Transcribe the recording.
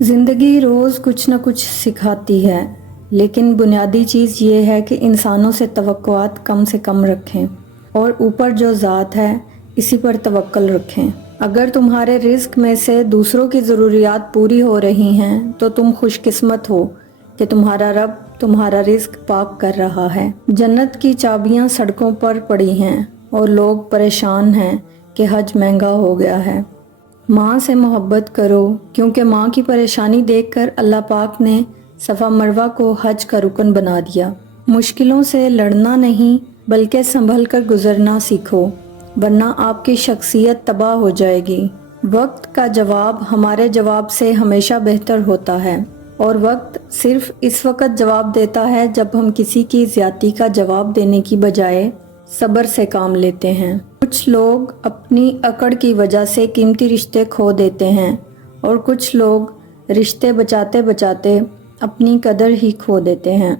ज़िंदगी रोज़ कुछ न कुछ सिखाती है, लेकिन बुनियादी चीज़ ये है कि इंसानों से तवक्कुआत कम से कम रखें और ऊपर जो ज़ात है इसी पर तवक्कल रखें। अगर तुम्हारे रिज़्क में से दूसरों की ज़रूरियात पूरी हो रही हैं तो तुम खुशकिस्मत हो कि तुम्हारा रब तुम्हारा रिज़्क पाक कर रहा है। जन्नत की चाबियाँ सड़कों पर पड़ी हैं और लोग परेशान हैं कि हज महंगा हो गया है। माँ से मोहब्बत करो, क्योंकि माँ की परेशानी देखकर अल्लाह पाक ने सफ़ा मरवा को हज का रुकन बना दिया। मुश्किलों से लड़ना नहीं बल्कि संभल कर गुजरना सीखो, वरना आपकी शख्सियत तबाह हो जाएगी। वक्त का जवाब हमारे जवाब से हमेशा बेहतर होता है और वक्त सिर्फ इस वक्त जवाब देता है जब हम किसी की ज़्यादती का जवाब देने की बजाय सब्र से काम लेते हैं। कुछ लोग अपनी अकड़ की वजह से कीमती रिश्ते खो देते हैं और कुछ लोग रिश्ते बचाते बचाते अपनी कदर ही खो देते हैं।